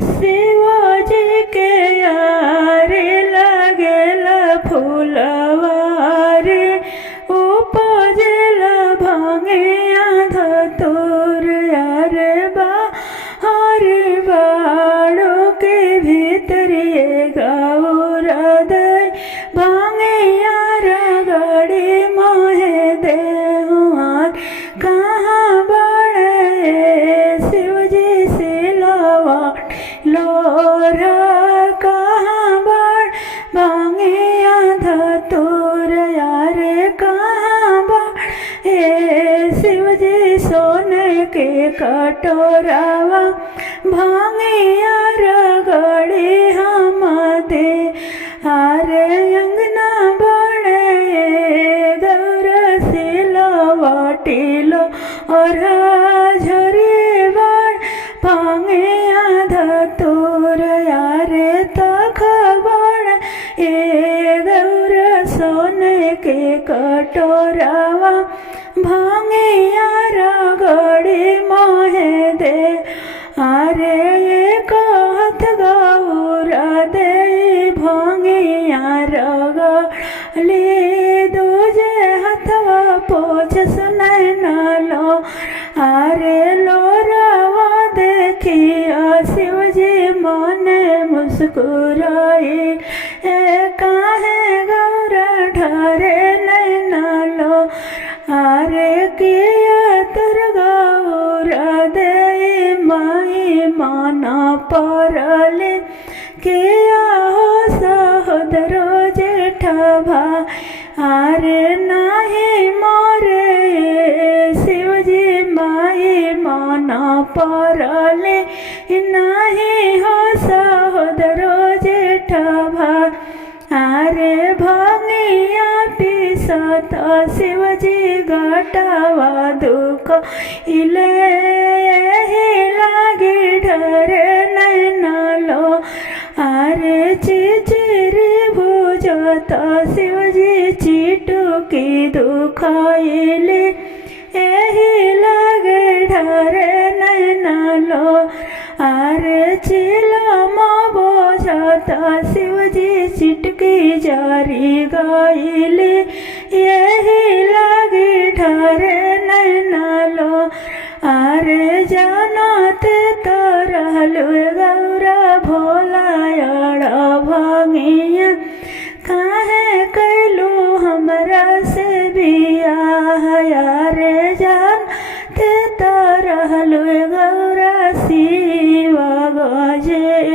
शिवजी के यारे लगेला फूलवा रे उपजेला भांगिया धतूर यारे बाहर बाड़ो के भीतर ये गौरा दे भांगिया रगड़ी मोहे देहुआर कहाँ बड़े शिवजी सिलवा लोरा कहाँ बड़ भांगिया धतूर यारे कहाँ बड़ हे शिवजी सोने के कटोरावा भांगिया रगड़ी हम दे हारे अंगना बड़े गौर सिलवा टिलो और झरी बड़ भांगिया धतूर यारे तख बड़ ए गौर सोने के कटोरावा भांगिया रगड़ी मोहे दे अरे एक हाथ गौरा दे भांगिया रगड़ी दूजे हथवा पोछ सुनै न लो अरे लोरावा देखिया शिवजी मने मुस्कुराई काहे गौरा ढारे नैना लो अरे किया तुर गौरा दे माई माना परले किया हो सहोदरो जेठा अरे नाही मोरे शिवजी माई माना परले नाही हो सहोदरो जेठा अरे भांगिया पिसत शिवजी घटावा दुख इले लागे ढरे नैना लो अरे चिचिरी भुजत शिवजी चिटुकी दुखाइले एही लागे ढरे नैना लो अरे चिलम बोझत शिवजी चिटकी जारी गाइले यही लागे ढरे नैना लो अरे जानत तो रहलु गौरा भोला याड़ा भांगिया काहे कैलू हमरा से बियाह यारे जानते तो रहलु गौरा शिवा गजे